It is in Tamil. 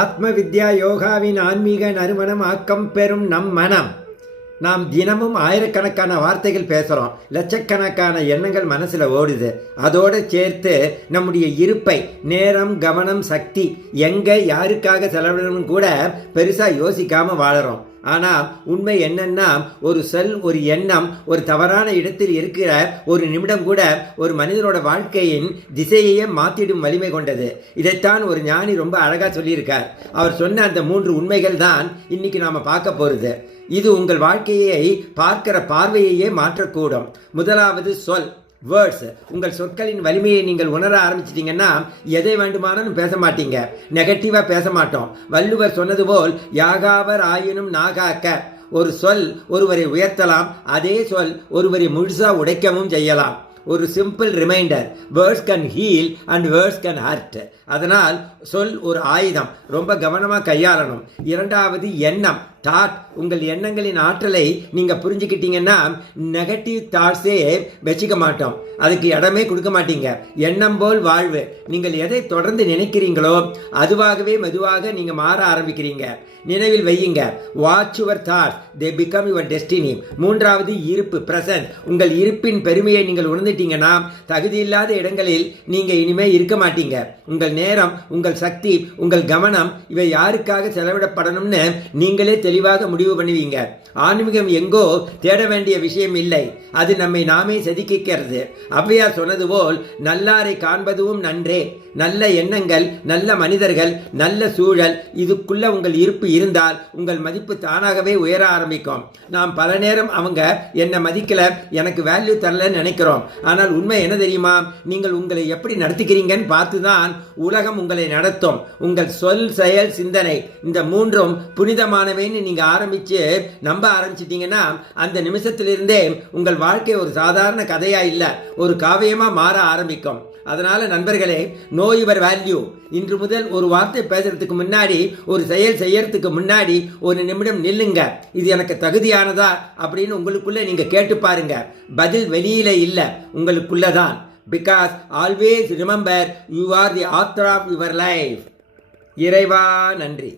ஆத்ம வித்யா யோகாவின் ஆன்மீக நறுமணம் ஆக்கம் பெறும் நம் மனம். நாம் தினமும் ஆயிரக்கணக்கான வார்த்தைகள் பேசுகிறோம், லட்சக்கணக்கான எண்ணங்கள் மனசில் ஓடுது. அதோடு சேர்த்து நம்முடைய இருப்பை, நேரம், கவனம், சக்தி எங்கே யாருக்காக செலவிடணும் கூட பெருசாக யோசிக்காமல் வாழறோம். ஆனால் உண்மை என்னன்னா, ஒரு சொல், ஒரு எண்ணம், ஒரு தவறான இடத்தில் இருக்கிற ஒரு நிமிடம் கூட ஒரு மனிதனோட வாழ்க்கையின் திசையையே மாற்றிடும் வலிமை கொண்டது. இதைத்தான் ஒரு ஞானி ரொம்ப அழகாக சொல்லியிருக்கார். அவர் சொன்ன அந்த 3 உண்மைகள் தான் இன்னைக்கு நாம் பார்க்க போகிறது. இது உங்கள் வாழ்க்கையை பார்க்கிற பார்வையையே மாற்றக்கூடும். முதலாவது சொல், வேர்ட்ஸ். உங்கள் சொற்களின் வலிமையை நீங்கள் உணர ஆரம்பிச்சிட்டிங்கன்னா எதை வேண்டுமானாலும் பேச மாட்டீங்க, நெகட்டிவாக பேச மாட்டோம். வள்ளுவர் சொன்னது போல் யாகாவர் ஆயினும் நாகாக்க. ஒரு சொல் ஒருவரை உயர்த்தலாம், அதே சொல் ஒருவரை முழுசாக உடைக்கவும் செய்யலாம். ஒரு simple reminder, words can heal and words can hurt. அதனால் சொல் ஒரு ஆயுதம், ரொம்ப கவனமாக கையாளணும். இரண்டாவது எண்ணம், தாட். உங்கள் எண்ணங்களின் ஆற்றலை நீங்கள் புரிஞ்சுக்கிட்டீங்கன்னா நெகட்டிவ் தாட்ஸே வச்சுக்க மாட்டோம், அதுக்கு இடமே கொடுக்க மாட்டீங்க. எண்ணம் போல் வாழ்வு. நீங்கள் எதை தொடர்ந்து நினைக்கிறீங்களோ அதுவாகவே மெதுவாக நீங்கள் மாற ஆரம்பிக்கிறீங்க. நினைவில் வையுங்க, watch your thoughts, they become your destiny. மூன்றாவது இருப்பு, பிரசன்ட். உங்கள் இருப்பின் பெருமையை நீங்கள் உணர்ந்துட்டீங்கன்னா தகுதியில்லாத இடங்களில் நீங்கள் இனிமேல் இருக்க மாட்டீங்க. உங்கள் நேரம், உங்கள் சக்தி, உங்கள் கவனம் இவை யாருக்காக செலவிடப்படணும்னு நீங்களே தெளிவாக முடிவு பண்ணுவீங்க. ஆன்மீகம் எங்கோ தேட வேண்டிய விஷயம் இல்லை, அது நம்மை நாமே செதுக்கிக்கிறது. ஔவையார் சொன்னது போல் நல்லாரை காண்பதும் நன்றே. நல்ல எண்ணங்கள், நல்ல மனிதர்கள், நல்ல சூழல் இதுக்குள்ள உங்கள் இருப்பு இருந்தால் உங்கள் மதிப்பு தானாகவே உயர ஆரம்பிக்கும். நாம் பல நேரம் அவங்க என்னை மதிக்கல, எனக்கு வேல்யூ தரலன்னு நினைக்கிறோம். ஆனால் உண்மை என்ன தெரியுமா? நீங்கள் உங்களை எப்படி நடத்திக்கிறீங்கன்னு பார்த்து தான் உலகம் உங்களை நடத்தும். உங்கள் சொல், செயல், சிந்தனை இந்த 3ம் புனிதமானவைன்னு நீங்க ஆரம்பிச்சு நம்ப ஆரம்பிச்சிட்டீங்கன்னா அந்த நிமிஷத்திலிருந்தே உங்கள் வாழ்க்கை ஒரு சாதாரண கதையா இல்ல, ஒரு காவியமா மாற ஆரம்பிக்கும். அதனால நண்பர்களே, நோ யுவர் வேல்யூ. இன்று முதல் ஒரு வார்த்தை பேசுறதுக்கு முன்னாடி, ஒரு செயல் செய்யறதுக்கு முன்னாடி ஒரு நிமிடம் நில்லுங்க. இது எனக்கு தகுதியானதா அப்படின்னு உங்களுக்குள்ள நீங்க கேட்டு பாருங்க. பதில் வெளியில இல்ல, உங்களுக்குள்ளதான். Because always remember, you are the author of your life. இறைவா நன்றி.